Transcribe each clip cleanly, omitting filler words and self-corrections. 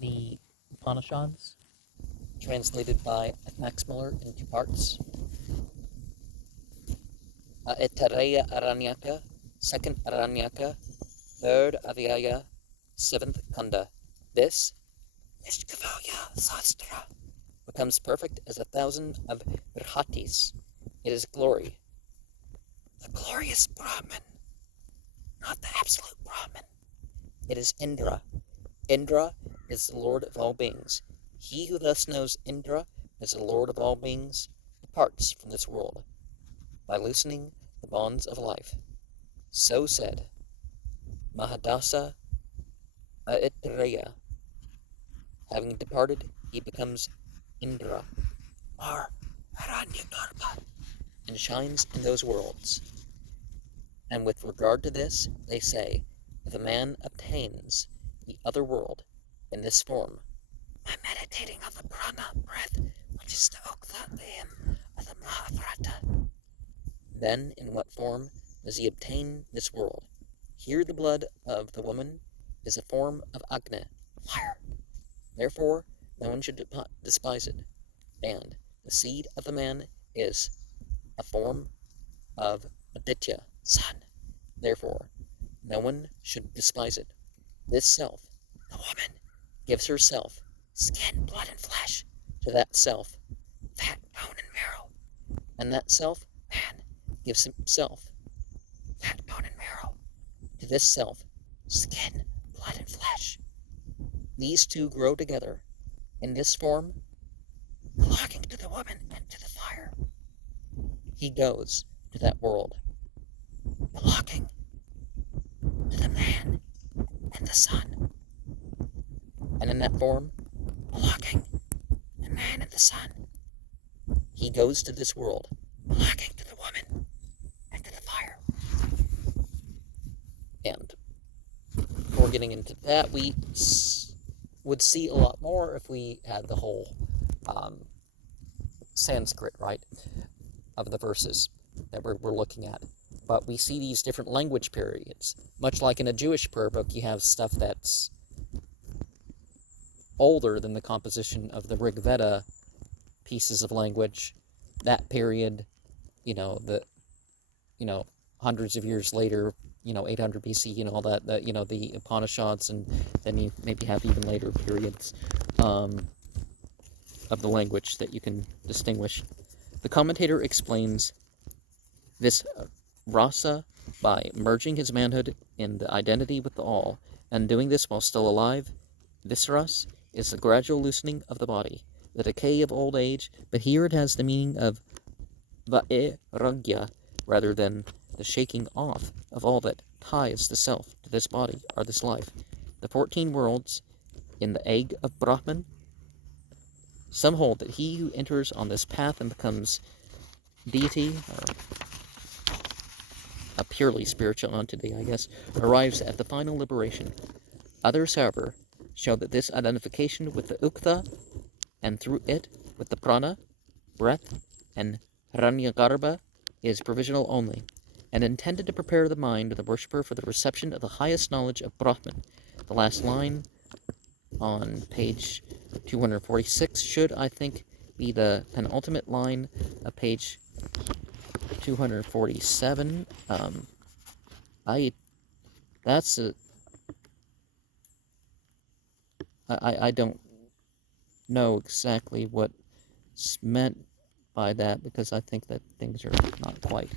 The Upanishads, translated by Max Muller in two parts. Aitareya Aranyaka, second Aranyaka, third Adyaya, seventh Kanda. This, Nishkavaya Sastra, becomes perfect as 1,000 of Virhatis. It is glory. The glorious Brahman, not the absolute Brahman. It is Indra. Indra is the lord of all beings. He who thus knows Indra as the lord of all beings departs from this world by loosening the bonds of life. So said Mahadasa Aitareya. Having departed, he becomes Indra, or Aranyaka, and shines in those worlds. And with regard to this, they say, if a man obtains the other world in this form, by meditating on the prana breath, which is the Uktha of the Mahabharata, then in what form does he obtain this world? Here the blood of the woman is a form of Agni, fire. Therefore, no one should despise it. And the seed of the man is a form of Aditya, sun. Therefore, no one should despise it. This self, the woman, gives herself, skin, blood, and flesh, to that self, fat, bone, and marrow. And that self, man, gives himself, fat, bone, and marrow, to this self, skin, blood, and flesh. These two grow together in this form, belonging to the woman and to the fire. He goes to that world, belonging to the man and the sun. And in that form, belonging to the man and the sun, he goes to this world, belonging to the woman and to the fire. And before getting into that, we would see a lot more if we had the whole Sanskrit, right, of the verses that we're looking at. But we see these different language periods. Much like in a Jewish prayer book, you have stuff that's older than the composition of the Rig Veda pieces of language. That period, hundreds of years later, 800 BC, all that, the Upanishads, and then you maybe have even later periods of the language that you can distinguish. The commentator explains this rasa by merging his manhood in the identity with the all, and doing this while still alive. Visceras is the gradual loosening of the body, the decay of old age, but here it has the meaning of vairagya rather than the shaking off of all that ties the self to this body or this life. The 14 worlds in the egg of Brahman. Some hold that he who enters on this path and becomes deity, or a purely spiritual entity, I guess, arrives at the final liberation. Others, however, show that this identification with the Uktha, and through it with the prana, breath, and Hiranyagarbha, is provisional only, and intended to prepare the mind of the worshipper for the reception of the highest knowledge of Brahman. The last line on page 246 should, I think, be the penultimate line of page 247. I don't know exactly what's meant by that, because I think that things are not quite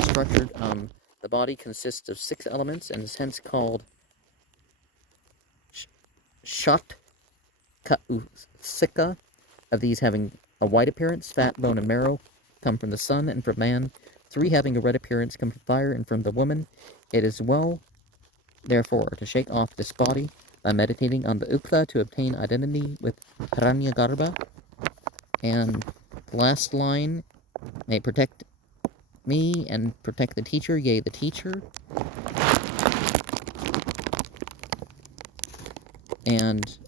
structured. The body consists of 6 elements and is hence called Shatkaussika, of these having a white appearance, fat, bone, and marrow come from the sun and from man. 3 having a red appearance come from fire and from the woman. It is well, therefore, to shake off this body by meditating on the Uktha to obtain identity with Hiranyagarbha. And the last line, may protect me and protect the teacher, yea, the teacher. And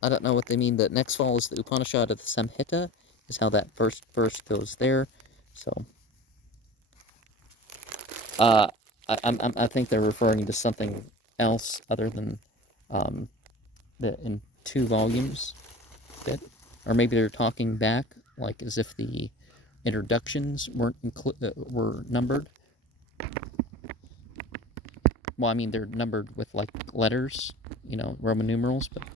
I don't know what they mean. The next follows the Upanishad of the Samhita, is how that first verse goes there. So, I think they're referring to something else other than the 2 volumes bit. Or maybe they're talking back, like as if the introductions were numbered. Well, I mean, they're numbered with like letters, Roman numerals, but